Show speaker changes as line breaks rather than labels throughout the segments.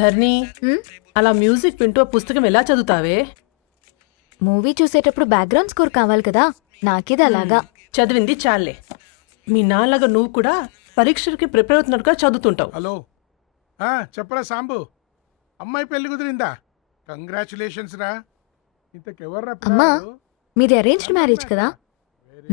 ధర్ని hmm? అలా music వింటూ ఆ పుస్తకం ఎలా చదువుతావే
మూవీ చూసేటప్పుడు బ్యాక్గ్రౌండ్ స్కోర్ కావాలి కదా నాకేది అలాగా hmm.
చదివింది చాలే మీ నాలాగా నువ్వు కూడా పరీక్షలకి ప్రిపేర్ అవుతున్నట్టుగా చదువుతుంటావు
హలో చెప్పరా సాంబు అమ్మాయి పెళ్లి కుదిరిందా కంగ్రాచులేషన్స్ రా ఇంతకెవర్రా
అమ్మా, మీది అరేంజ్డ్ మ్యారేజ్ కదా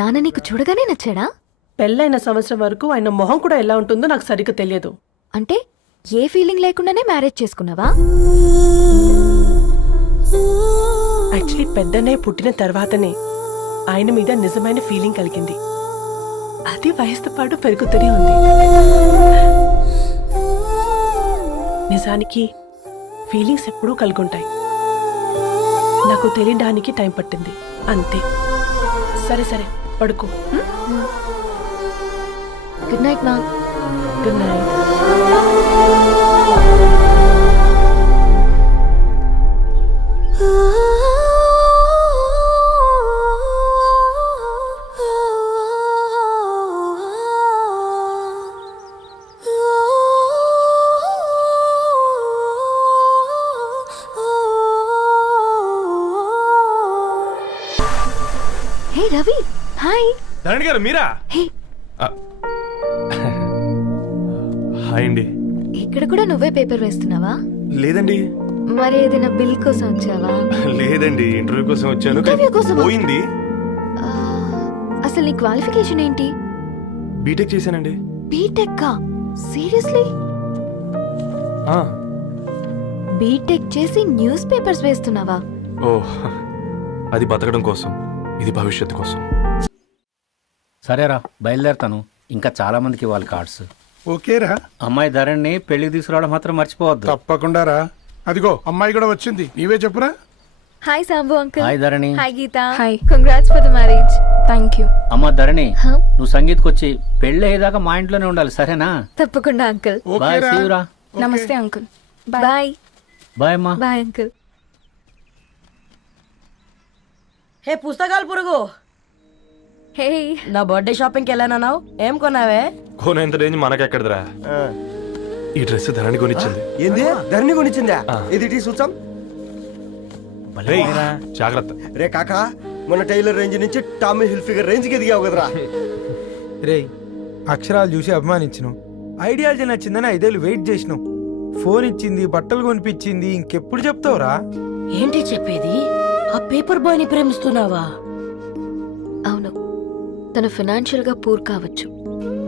నాన్న నీకు చూడగానే నచ్చాడా
పెళ్ళైన సంవత్సరం వరకు ఆయన మొహం కూడా ఎలా ఉంటుందో నాకు సరిగ్గా తెలియదు
అంటే ఏ ఫీలింగ్ లేకుండానే మ్యారేజ్ చేసుకున్నావా
యాక్చువల్లీ పెద్దనే పుట్టిన తర్వాతనే ఆయన మీద నిజమైన ఫీలింగ్ కలిగింది అది వయసుతో పాటు పెరుగుతూనే ఉంది నిజానికి ఫీలింగ్స్ ఎప్పుడూ కలుగుంటాయి నాకు తెలియడానికి టైం పట్టింది అంతే సరే సరే పడుకో గుడ్ నైట్ మా good night
hey Ravi hi Dharani garu మీరా హే హాయ్ అండి ఇక్కడ కూడా నువ్వే పేపర్ వేస్తున్నావా లేదండి మరి ఏదైనా బిల్ కోసం వచ్చావా
లేదండి ఇంటర్వ్యూ కోసం వచ్చాను కోసం పోయింది
అసలు నీ క్వాలిఫికేషన్ ఏంటి
బీటెక్ చేశానండి
బీటెక్ కా సీరియస్లీ బీటెక్ చేసి న్యూస్ పేపర్స్ వేస్తున్నావా
ఓ అది బతకడం కోసం ఇది భవిష్యత్తు కోసం
సరేరా బయలుదేరతాను ఇంకా చాలామందికి వాళ్ళ కార్డ్స్ ఓకేరా అమ్మాయి ధరణి పెళ్లి తీసుకురావడం మాత్రం మర్చిపోవద్దు
తప్పకుండా రా అదిగో అమ్మాయి కూడా వచ్చింది నీవే చెప్పురా
hi Sambu uncle hi Dharani hi Geetha hi congrats for the marriage
thank you
అమ్మా ధరణి నువ్వు సంగీత్కి వచ్చి పెళ్లి అయ్యేదాకా మా ఇంట్లోనే ఉండాలి సరేనా
తప్పకుండా అంకుల్ బాయ్ ఓకేరా నమస్తే అంకుల్ బాయ్ బాయ్ బాయ్ అమ్మా బాయ్ అంకుల్
హే పుస్తకాలు పురుగు హే నా బర్త్డే షాపింగ్కి వెళ్ళానన్నావు ఏం కొన్నావే
కోనేంత రేంజ్ మనకెక్కడదిరా ఈ డ్రెస్ ధరణి కొనిచ్చింది
ఏంది ధరణి కొనిచ్చిందా ఇది టీ చూసాం
జాగ్రత్త
రే కాకా మన టైలర్ రేంజ్ నుంచి టామీ ఫిగర్ రేంజ్ కి ఎదిగావు కదరా
రే అక్షరాలు చూసి అభిమానించను ఐడియాలజీ నచ్చిందని ఐదేళ్ళు వెయిట్ చేసినావు ఫోన్ ఇచ్చింది బట్టలు కొనిపించింది ఇంకెప్పుడు చెప్తావురా
ఏంటి చెప్పేది ఆ పేపర్ బాయ్ని ప్రేమిస్తున్నావా
అవును ఫినాన్షియల్ ఫినాన్షియల్గా పూర్ కావచ్చు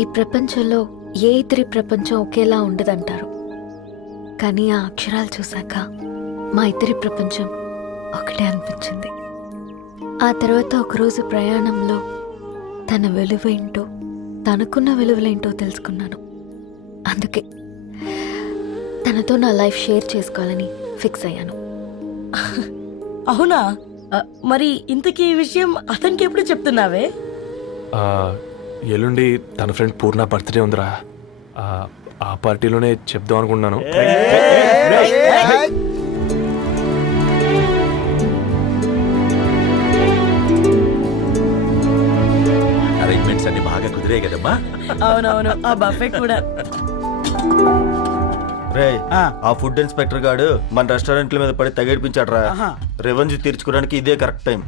ఈ ప్రపంచంలో ఏ ఇతరి ప్రపంచం ఒకేలా ఉండదంటారు కానీ ఆ అక్షరాలు చూశాక మా ఇద్దరి ప్రపంచం ఒకటే అనిపించింది ఆ తర్వాత ఒకరోజు ప్రయాణంలో తన విలువేంటో తనకున్న విలువలేంటో తెలుసుకున్నాను అందుకే తనతో నా లైఫ్ షేర్ చేసుకోవాలని ఫిక్స్ అయ్యాను
అవునా మరి ఇంతకీ విషయం అతనికి ఎప్పుడు చెప్తున్నావే
ఎల్లుండి తన ఫ్రెండ్ పూర్ణ బర్త్డే ఉందిరా ఆ, పార్టీలోనే చెప్దాం అనుకుంటున్నాను
అరేంజ్మెంట్స్ అన్ని బాగా కుదిరే కదమ్మా
అవునవును ఆ బఫే కూడా
రే ఆ ఫుడ్ ఇన్స్పెక్టర్ గాడు మన రెస్టారెంట్ల మీద పడి తెగేడిపించాడు రా రెవెన్యూ తీర్చుకోవడానికి ఇదే కరెక్ట్ టైం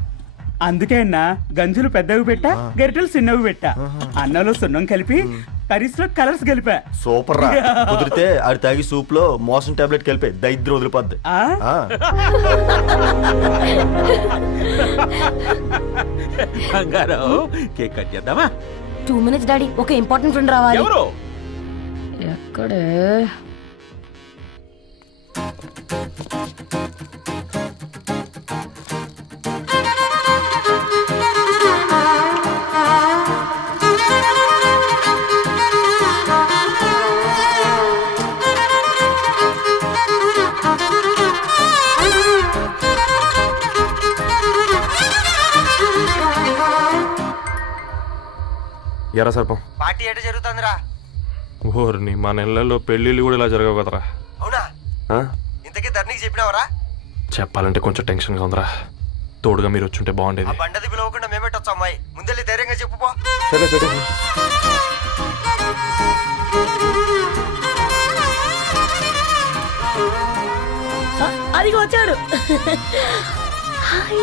అందుకే అన్న గంజులు పెద్దవి పెట్టా గరిటెలు చిన్నవి పెట్టా అన్నంలో సున్నం కలిపి కర్రీస్ కలర్స్ కలిపా
సూపర్ రా కుదిరితే అది తాగి సూప్ లో మోషన్ టాబ్లెట్ కలిపే దైద్ర వదిలిపోద్ది
బంగారావు కేక్ కట్ చేద్దామా
టూ మినిట్స్ డాడీ ఒక ఇంపార్టెంట్ ఫ్రెండ్ రావాలి
ఎవరు
ఎక్కడే
జర సర్పం
పార్టీ ఎట జరుగుతుందిరా
ఓర్ని మా నెలల్లో పెళ్ళిళ్ళు కూడా ఇలా జరగవు కదరా
అవునా ఇంతకీ ధర్నికి చెప్పినావరా
చెప్పాలంటే కొంచెం టెన్షన్గా ఉందిరా తోడుగా మీరు వచ్చుంటే ఆ బాగుండేది
బండది పిలవకుండా మేమేటొచ్చా అమ్మాయి ముందెళ్ళి ధైర్యంగా చెప్పుకో
సరే
వచ్చాడు
హాయ్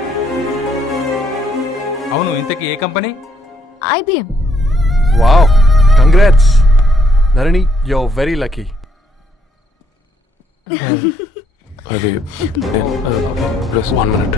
అవును ఇంతకీ ఏ company
IBM
wow congrats Dharani you are very lucky
అది uh, ప్లస్ వన్ మినిట్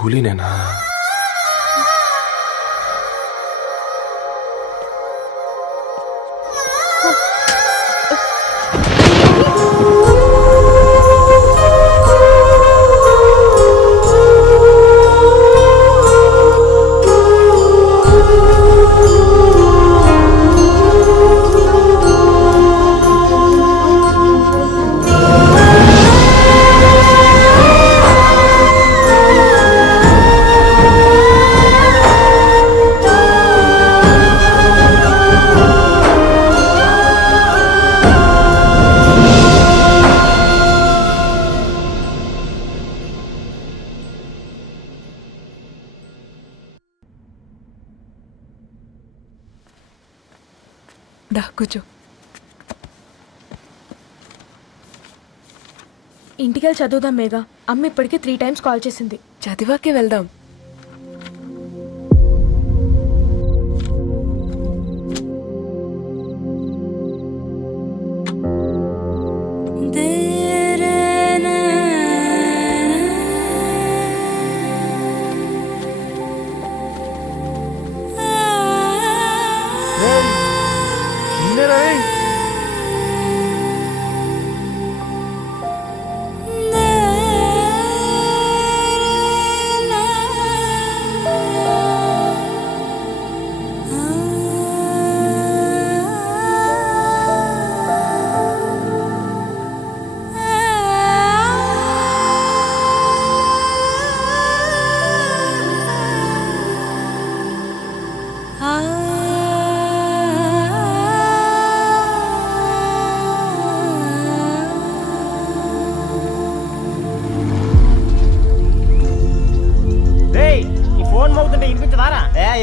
కూలీనేనా
చదువుదాం మేఘా అమ్మ ఇప్పటికీ త్రీ టైమ్స్ కాల్ చేసింది
చదివాకే వెళ్దాం